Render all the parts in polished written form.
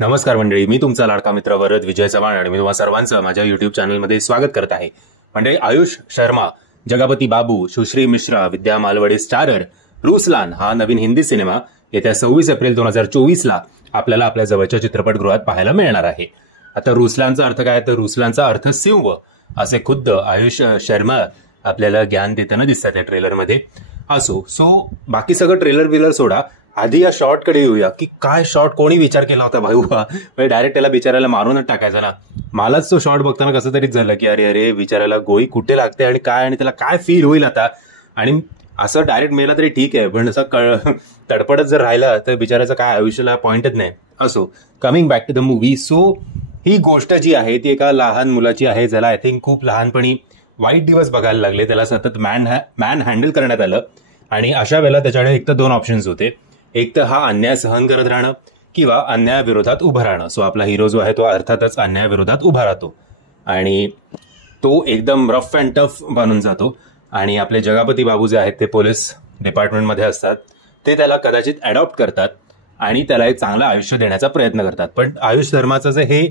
नमस्कार मंडळी, मी तुमचा लाडका मित्र वरद विजय चव्हाण आणि मी तुम्हा सर्वांचं माझ्या युट्यूब चॅनलमध्ये स्वागत करत आहे. मंडळी, आयुष शर्मा, जगापती बाबू, सुश्री मिश्रा, विद्या मालवडे स्टारर रुसलान हा नवीन हिंदी सिनेमा येत्या 26 एप्रिल 2024 आपल्याला आपल्या जवळच्या चित्रपटगृहात पाहायला मिळणार आहे. आता रुसलानचा अर्थ काय, तर रुसलानचा अर्थ सिंह असे खुद्द आयुष शर्मा आपल्याला ज्ञान देताना दिसतात या ट्रेलरमध्ये. सो बाकी सगळं ट्रेलर बिलर सोडा, आधी या शॉर्टकडे येऊया की काय शॉर्ट कोणी विचार केला होता भाऊ. डायरेक्ट त्याला बिचारायला मारूनच टाकायचा ना. मलाच तो शॉर्ट बघताना कसं तरीच झालं की अरे अरे बिचारायला गोळी कुठे लागते आणि काय, आणि त्याला काय फील होईल आता. आणि असं डायरेक्ट मेला तरी ठीक आहे, पण असं तडपडत जर राहिला तर बिचारायचं काय आयुष्याला पॉइंटच नाही. Coming back to the movie. So ही गोष्ट जी आहे ती एका लहान मुलाची आहे ज्याला आय थिंक खूप लहानपणी वाईट दिवस बघायला लागले. त्याला सतत मॅन हँडल करण्यात आलं आणि अशा वेळेला त्याच्याकडे एक तर दोन ऑप्शन्स होते. एक तर हा अन्याय सहन करत राहणं किंवा अन्यायाविरोधात उभं राहणं. सो आपला हिरो जो आहे तो अर्थातच अन्यायाविरोधात उभा राहतो आणि तो एकदम रफ अँड टफ बनून जातो. आणि आपले जगापती बाबू जे आहेत ते पोलीस डिपार्टमेंटमध्ये असतात, ते त्याला कदाचित अडॉप्ट करतात आणि त्याला एक चांगलं आयुष्य देण्याचा प्रयत्न करतात. पण आयुष शर्माचं जे हे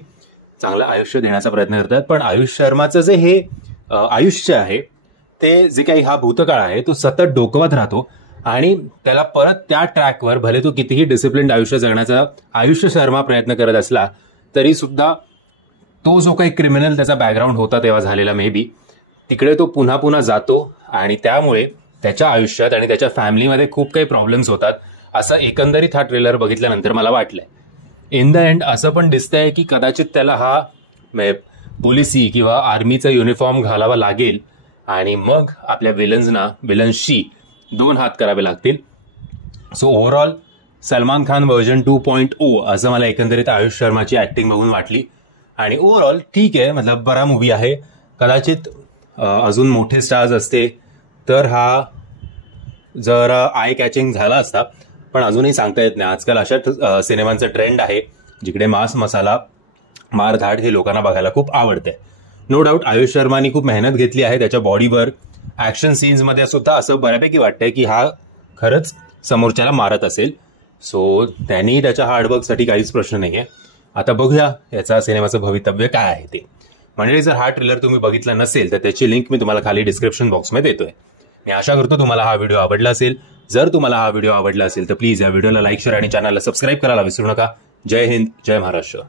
चांगलं आयुष्य देण्याचा प्रयत्न करतात पण आयुष शर्माचं जे हे आयुष्य आहे ते जे काही हा भूतकाळ आहे तो सतत डोकवत राहतो आणि त्याला परत त्या ट्रॅकवर, भले तो कितीही डिसिप्लिन्ड आयुष्य जगण्याचा आयुष्य शर्मा प्रयत्न करत असला तरी सुद्धा तो जो काही क्रिमिनल त्याचा बॅकग्राऊंड होता तेव्हा झालेला मे बी, तिकडे तो पुन्हा पुन्हा जातो आणि त्यामुळे त्याच्या आयुष्यात आणि त्याच्या फॅमिलीमध्ये खूप काही प्रॉब्लेम्स होतात असं एकंदरीत हा ट्रेलर बघितल्यानंतर मला वाटलंय. इन द एंड असं पण दिसतंय की कदाचित त्याला हा पोलिसी किंवा आर्मीचा युनिफॉर्म घालावा लागेल आणि मग आपल्या विलन्सशी 2 हात करावे लागतील. So overall Salman Khan version 2.0 असं मला एकंदरीत आयुष शर्माची ऍक्टिंग बघून वाटली. आणि ओव्हरऑल ठीक आहे, मतलब बरा मूवी आहे. कदाचित अजून मोठे स्टार्स असते तर हा जरा आय कॅचिंग झाला असता, पण अजूनही सांगता येत नाही. आजकाल अशा सिनेमांचं ट्रेंड आहे जिकडे मास मसाला मारधाड हे लोकांना बघायला खूप आवडते. नो डाऊट आयुष शर्मानी खूप मेहनत घेतली आहे त्याच्या बॉडीवर. ऍक्शन सीन्स मध्ये सुद्धा असं बऱ्यापैकी वाटतंय की हा खरंच समोरच्याला मारत असेल. सो त्यांनी त्याच्या हार्डवर्कसाठी काहीच प्रश्न नाहीये. आता बघूया याचा सिनेमाचं भवितव्य काय आहे ते. म्हणजे जर हा ट्रेलर तुम्ही बघितला नसेल तर त्याची लिंक मी तुम्हाला खाली डिस्क्रिप्शन बॉक्समध्ये देतोय. मी आशा करतो तुम्हाला हा व्हिडिओ आवडला असेल. जर तुम्हाला हा व्हिडिओ आवडला असेल तर प्लीज या व्हिडिओला लाईक, शेअर आणि चॅनलला सबस्क्राईब करायला विसरू नका. जय हिंद, जय महाराष्ट्र.